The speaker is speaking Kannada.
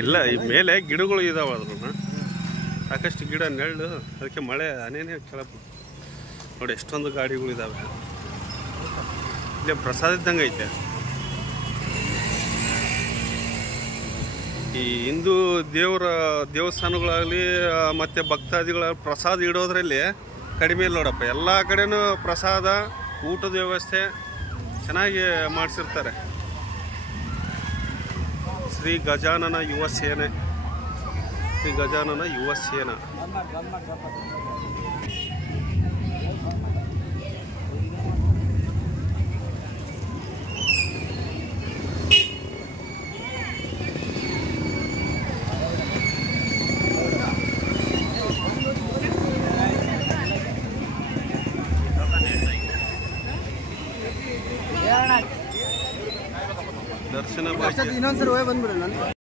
ಇಲ್ಲ, ಈ ಮೇಲೆ ಗಿಡಗಳು ಇದಾವೆ, ಅದ್ರನ್ನ ಸಾಕಷ್ಟು ಗಿಡ ನೆರಳು, ಅದಕ್ಕೆ ಮಳೆ ಹನೇನೇ ಕೆಳಪ್ ನೋಡಿ. ಎಷ್ಟೊಂದು ಗಾಡಿಗಳು ಇದಾವೆ. ಇಲ್ಲೇ ಪ್ರಸಾದ ಇದ್ದಂಗೆ ಐತೆ. ಈ ಹಿಂದೂ ದೇವಸ್ಥಾನಗಳಾಗಲಿ ಮತ್ತು ಭಕ್ತಾದಿಗಳ ಪ್ರಸಾದ ಇಡೋದ್ರಲ್ಲಿ ಕಡಿಮೆ ಇಲ್ಲ ನೋಡಪ್ಪ. ಎಲ್ಲ ಕಡೆನೂ ಪ್ರಸಾದ, ಊಟದ ವ್ಯವಸ್ಥೆ ಚೆನ್ನಾಗಿ ಮಾಡಿಸಿರ್ತಾರೆ. ಶ್ರೀ ಗಜಾನನ ಯುವ ಸೇನೆ, ಶ್ರೀ ಗಜಾನನ ಯುವ ಸೇನಾ. ದರ್ಶನ